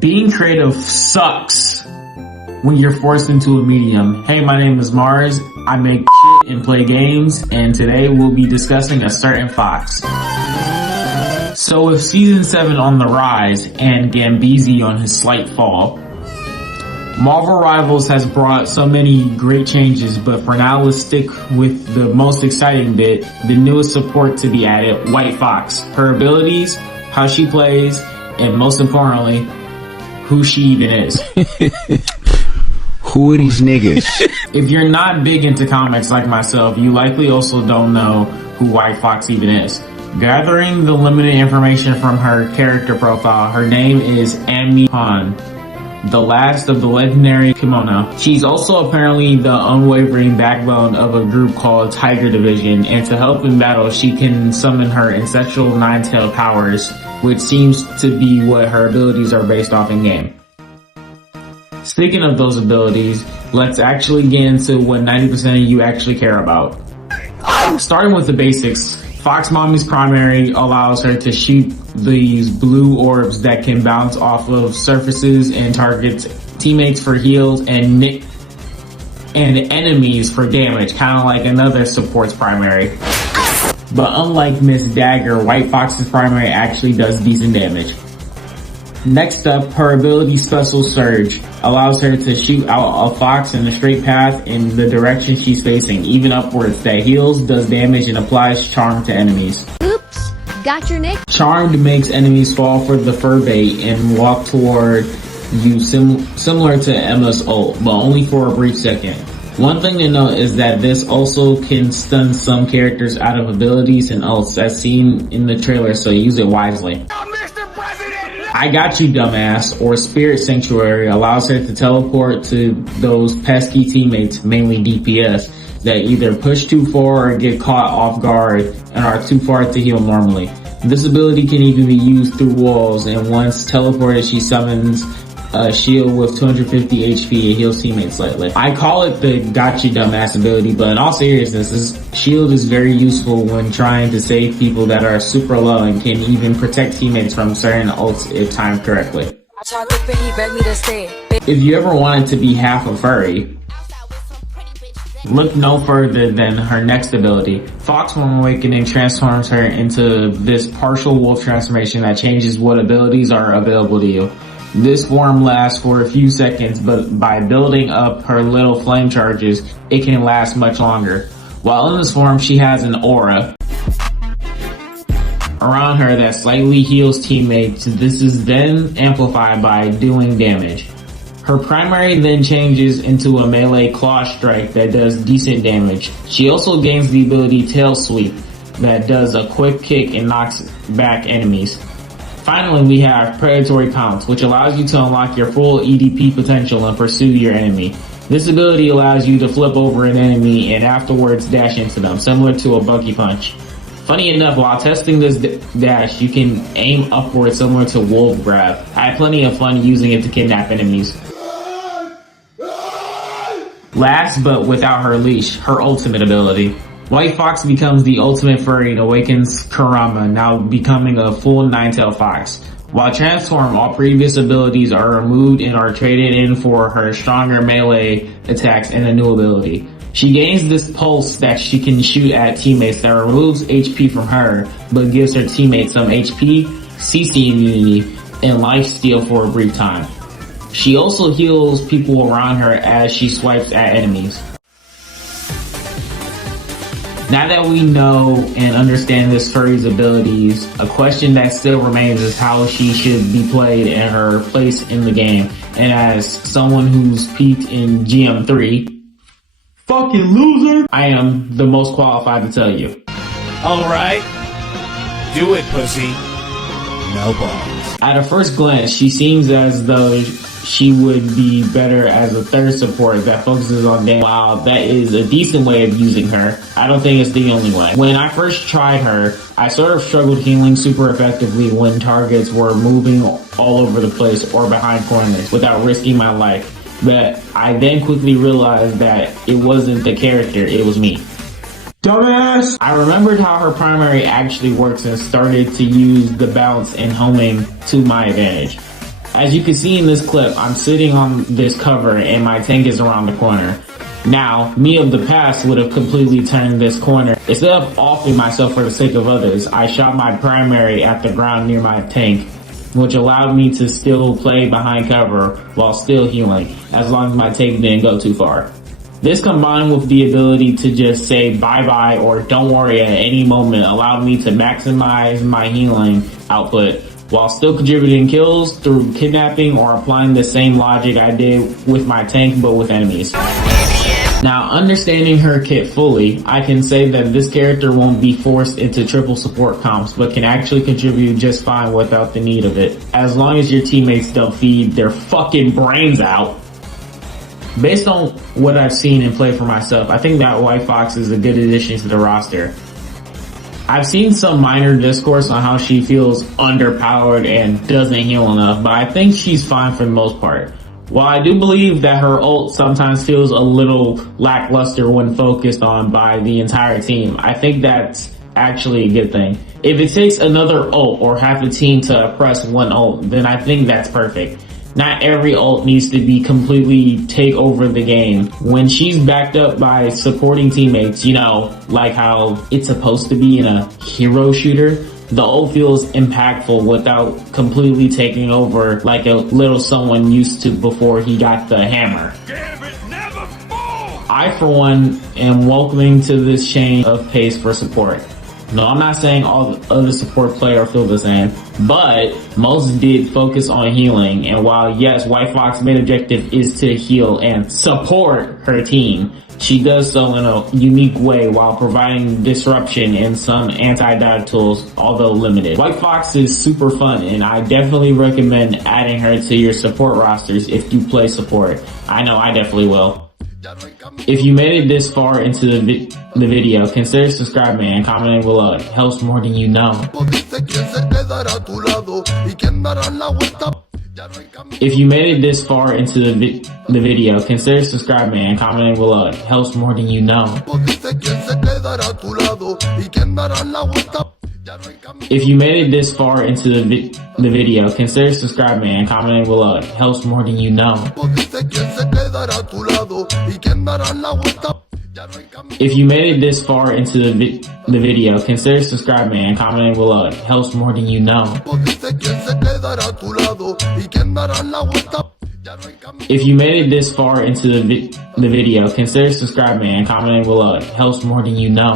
Being creative sucks when you're forced into a medium. Hey, my name is Mars. I make shit and play games, and today we'll be discussing a certain fox. So with season 7 on the rise and Gambizi on his slight fall, Marvel Rivals has brought so many great changes, but for now let's stick with the most exciting bit, the newest support to be added, White Fox. Her abilities, how she plays, and most importantly, who she even is. Who are these niggas? If you're not big into comics like myself, you likely also don't know who White Fox even is. Gathering the limited information from her character profile, her name is Ami Han, the last of the legendary kimono. She's also apparently the unwavering backbone of a group called Tiger Division, and to help in battle, she can summon her ancestral nine-tailed powers, which seems to be what her abilities are based off in game. Speaking of those abilities, let's actually get into what 90% of you actually care about. Starting with the basics, Fox Mommy's primary allows her to shoot these blue orbs that can bounce off of surfaces and targets teammates for heals and enemies for damage, kind of like another support's primary. But unlike Miss Dagger, White Fox's primary actually does decent damage. Next up, her ability Special Surge allows her to shoot out a fox in a straight path in the direction she's facing, even upwards, that heals, does damage, and applies charm to enemies. Oops, got your nick. Charmed makes enemies fall for the fur bait and walk toward you similar to Emma's ult, but only for a brief second. One thing to note is that this also can stun some characters out of abilities and ults as seen in the trailer, so use it wisely. I Got You Dumbass, or Spirit Sanctuary, allows her to teleport to those pesky teammates, mainly DPS, that either push too far or get caught off guard and are too far to heal normally. This ability can even be used through walls, and once teleported she summons a shield with 250 HP and heals teammates slightly. I call it the Got You Dumbass ability, but in all seriousness, this shield is very useful when trying to save people that are super low and can even protect teammates from certain ults if timed correctly. If you ever wanted to be half a furry, look no further than her next ability. Fox Form Awakening transforms her into this partial wolf transformation that changes what abilities are available to you. This form lasts for a few seconds, but by building up her little flame charges, it can last much longer. While in this form, she has an aura around her that slightly heals teammates. This is then amplified by doing damage. Her primary then changes into a melee claw strike that does decent damage. She also gains the ability Tail Sweep that does a quick kick and knocks back enemies. Finally, we have Predatory Pounce, which allows you to unlock your full EDP potential and pursue your enemy. This ability allows you to flip over an enemy and afterwards dash into them, similar to a Bucky Punch. Funny enough, while testing this dash, you can aim upward similar to Wolf Grab. I had plenty of fun using it to kidnap enemies. Last but without her leash, her ultimate ability. White Fox becomes the ultimate furry and awakens Kurama, now becoming a full nine-tailed fox. While transformed, all previous abilities are removed and are traded in for her stronger melee attacks and a new ability. She gains this pulse that she can shoot at teammates that removes HP from her, but gives her teammates some HP, CC immunity, and life steal for a brief time. She also heals people around her as she swipes at enemies. Now that we know and understand this furry's abilities, a question that still remains is how she should be played and her place in the game. And as someone who's peaked in GM3, fucking loser, I am the most qualified to tell you. Alright, do it, pussy. No balls. At a first glance, she seems as though she would be better as a third support that focuses on damage. While that is a decent way of using her, I don't think it's the only way. When I first tried her, I sort of struggled healing super effectively when targets were moving all over the place or behind corners without risking my life. But I then quickly realized that it wasn't the character, it was me. Dumbass! I remembered how her primary actually works and started to use the bounce and homing to my advantage. As you can see in this clip, I'm sitting on this cover and my tank is around the corner. Now, me of the past would have completely turned this corner. Instead of offing myself for the sake of others, I shot my primary at the ground near my tank, which allowed me to still play behind cover while still healing, as long as my tank didn't go too far. This combined with the ability to just say bye-bye or don't worry at any moment allowed me to maximize my healing output while still contributing kills through kidnapping or applying the same logic I did with my tank but with enemies. Now, understanding her kit fully, I can say that this character won't be forced into triple support comps, but can actually contribute just fine without the need of it, as long as your teammates don't feed their fucking brains out. Based on what I've seen and played for myself, I think that White Fox is a good addition to the roster. I've seen some minor discourse on how she feels underpowered and doesn't heal enough, but I think she's fine for the most part. While I do believe that her ult sometimes feels a little lackluster when focused on by the entire team, I think that's actually a good thing. If it takes another ult or half a team to press one ult, then I think that's perfect. Not every ult needs to be completely take over the game. When she's backed up by supporting teammates, you know, like how it's supposed to be in a hero shooter, the ult feels impactful without completely taking over like a little someone used to before he got the hammer. I, for one, am welcoming to this change of pace for support. No, I'm not saying all the other support players feel the same, but most did focus on healing. And while yes, White Fox's main objective is to heal and support her team, she does so in a unique way while providing disruption in some anti-dive tools, although limited. White Fox is super fun, and I definitely recommend adding her to your support rosters if you play support. I know I definitely will. If you made it this far into the video, consider subscribing and commenting below. It helps more than you know. If you made it this far into the video, consider subscribing and commenting below. It helps more than you know. If you made it this far into the video, consider subscribing and commenting below. It helps more than you know. If you made it this far into the video, consider subscribing and commenting below. It helps more than you know. If you made it this far into the video, consider subscribing and commenting below. It helps more than you know.